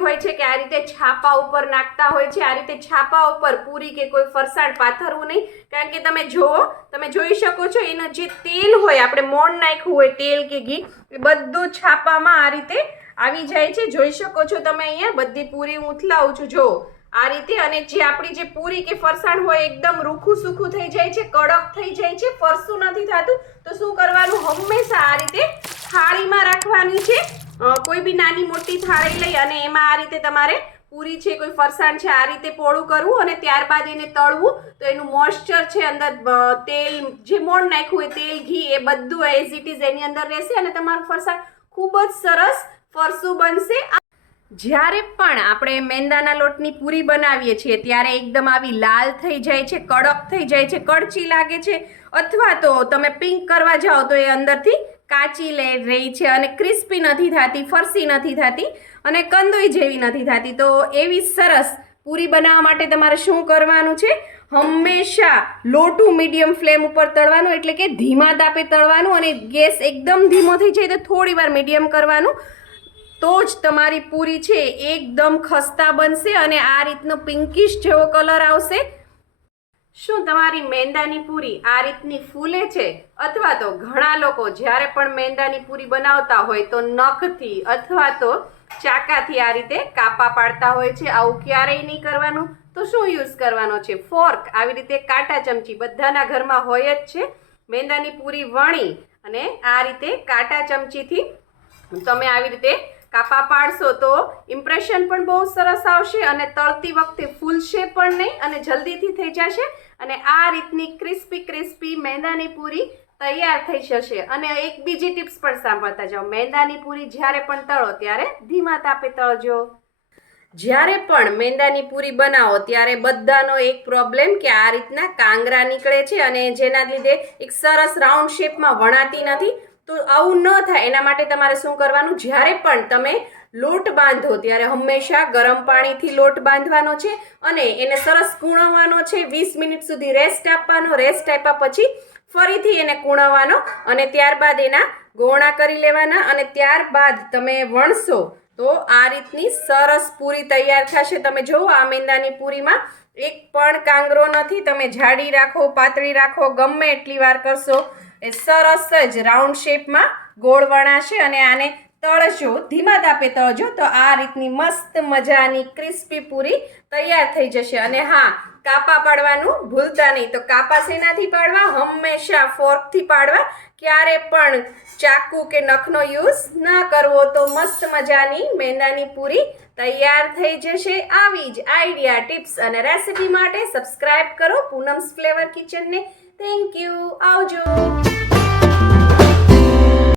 હોય છે કે આ રીતે છાપા ઉપર નાખતા હોય છે. આ રીતે છાપા ઉપર પૂરી કે કોઈ ફરસાણ પાથરવું નહીં. કારણ કે તમે જુઓ, તમે જોઈ શકો છો, એનું જે તેલ હોય, આપણે મોણ નાખ્યું હોય, તેલ કે ઘી, એ બધું છાપામાં આ રીતે આવી જાય છે. જોઈ શકો છો તમે અહીંયા, બધી પૂરી હું ઉથલાવું છું. જો, આ રીતે અને જે આપણી જે પૂરી કે ફરસાણ હોય, એકદમ રૂખું સૂખું થઈ જાય છે, કડક થઈ જાય છે, ફરસું નથી થતું. તો શું કરવાનું? હંમેશા આ રીતે થાળીમાં રાખવાની છે. કોઈ બી નાની મોટી થાળી લઈ અને એમાં આ રીતે તમારે પૂરી છે, કોઈ ફરસાણ છે, આ રીતે પોળું કરવું અને ત્યારબાદ એને તળવું. તો એનું મોઇશ્ચર છે અંદર તેલ, જે મોણ નાખ્યું હોય, તેલ, ઘી, એ બધું એઝ ઇટ ઇઝ એની અંદર રહેશે અને તમારું ફરસાણ ખૂબ જ સરસ ફરસું બનશે. જ્યારે પણ આપણે મેંદાના લોટની પૂરી બનાવીએ છીએ, ત્યારે એકદમ આવી લાલ થઈ જાય છે, કડક થઈ જાય છે, કડચી લાગે છે, અથવા તો તમે પિંક કરવા જાઓ તો એ અંદરથી કાચી લે રહી છે અને ક્રિસ્પી નથી થતી, ફરસી નથી થતી અને કંદોઈ જેવી નથી થતી. તો એવી સરસ પૂરી બનાવવા માટે તમારે શું કરવાનું છે? હંમેશા લો મીડિયમ ફ્લેમ ઉપર તળવાનું, એટલે કે ધીમા તાપે તળવાનું અને ગેસ એકદમ ધીમો થઈ જાય તો થોડી વાર મીડિયમ કરવાનું. તો જ તમારી પૂરી છે, એકદમ ખસ્તા બનશે અને આ રીતનો પિંકિશ જેવો કલર આવશે. શું તમારી મેંદાની પૂરી આ રીતની ફૂલે છે? અથવા તો ઘણા લોકો જ્યારે પણ મેંદાની પૂરી બનાવતા હોય તો નખથી અથવા તો ચાકાથી આ રીતે કાપા પાડતા હોય છે. આવું ક્યારેય નહીં કરવાનું. તો શું યુઝ કરવાનો છે? ફોર્ક આવી રીતે કાંટા ચમચી બધાના ઘરમાં હોય જ છે. મેંદાની પૂરી વણી અને આ રીતે કાંટા ચમચીથી તમે આવી રીતે કાપા પાડશો તો ઇમ્પ્રેશન પણ બહુ સરસ આવશે અને તળતી વખતે ફૂલશે પણ નહીં અને જલ્દીથી થઈ જશે. અને આ રીતની ક્રિસ્પી ક્રિસ્પી મેંદાની પૂરી તૈયાર થઈ જશે. અને એક બીજી ટિપ્સ પણ સાંભળતા જાઓ. મેંદાની પૂરી જ્યારે પણ તળો ત્યારે ધીમા તાપે તળજો. જ્યારે પણ મેંદાની પૂરી બનાવો ત્યારે બધાનો એક પ્રોબ્લેમ કે આ રીતના કાંગરા નીકળે છે અને જેના લીધે એક સરસ રાઉન્ડ શેપમાં વણાતી નથી. તો આવું ન થાય, એના માટે તમારે શું કરવાનું? જ્યારે પણ તમે લોટ બાંધો, ત્યારે હંમેશા ગરમ પાણીથી લોટ બાંધવાનો છે અને એને સરસ કૂણવવાનો છે. વીસ મિનિટ સુધી રેસ્ટ આપવાનો રેસ્ટ આપ્યા પછી ફરીથી એને કૂણવવાનો અને ત્યારબાદ એના ગોળા કરી લેવાના અને ત્યારબાદ તમે વણશો, તો આ રીતની સરસ પૂરી તૈયાર થશે. તમે જુઓ, આ મેંદાની પૂરીમાં એક પણ કાંગરો નથી. તમે જાડી રાખો, પાતળી રાખો, ગમે એટલી વાર કરશો એ સરસ જ રાઉન્ડ શેપમાં ગોળ વણાશે અને આને તળજો ધીમા તાપે તળજો તો આ રીતની મસ્ત મજાની ક્રિસ્પી પૂરી તૈયાર થઈ જશે. અને હા, કાપા પાડવાનું ભૂલતા નહીં. તો કાપા શેનાથી પાડવા? હંમેશા ફોર્કથી પાડવા. ક્યારે પણ ચાકુ કે નખનો યુઝ ના કરવો તો મસ્ત મજાની મેંદાની પૂરી તૈયાર થઈ જશે. આવી જ આઈડિયા, ટિપ્સ અને રેસિપી માટે સબસ્ક્રાઇબ કરો પૂનમ્સ ફ્લેવર કિચનને. Thank you. આવજો.